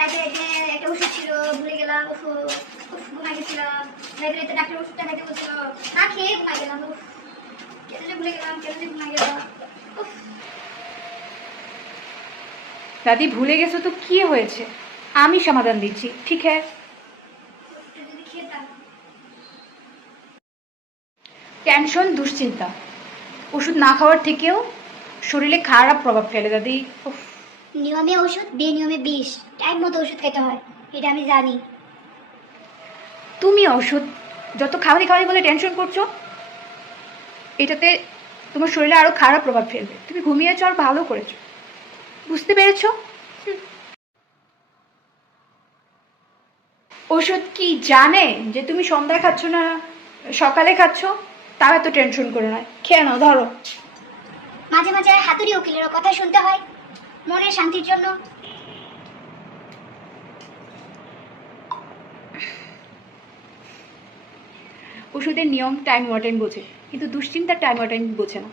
রাতে একটা ওষুধ ছিল, ভুলে গেলাম। ঘুমাই গেছিলাম। রাতে ডাক্তার ওষুধটা খাইতে বলছিল, না খেয়ে ঘুমাই গেলাম। কেন যে ভুলে গেলাম, কেন যে ঘুমাই গেলাম। দাদি ভুলে গেছো তো কি হয়েছে, আমি সমাধান দিচ্ছি, ঠিক হ্যাঁ। যদি খেতাম। টেনশন, দুশ্চিন্তা ওষুধ না খাওয়ার থেকেও শরীরে খারাপ প্রভাব ফেলে দাদি। উফ, নিয়মে ওষুধ, বেনিয়মে বিষ। টাইম মতো ওষুধ খেতে হয়, এটা আমি জানি। তুমি ওষুধ যত খাওয়ানি খাওয়ানি বলে টেনশন করছো, এটাতে তোমার শরীরে আরো খারাপ প্রভাব ফেলবে। তুমি ঘুমিয়েছো আর ভালো করেছো, বুঝতে পেরেছো? ওষুধ কি জানে যে তুমি সন্ধ্যায় খাচ্ছ না সকালে খাচ্ছ? তাও এত টেনশন করো না, খেয়ে নাও, ধরো। মাঝে মাঝে হাতুড়ি উকিলেরও কথা শুনতে হয় মনের শান্তির জন্য। ওষুধের নিয়ম টাইম ওয়াটাইম বোঝে, কিন্তু দুশ্চিন্তার টাইম ওয়াটাইম বোঝে না।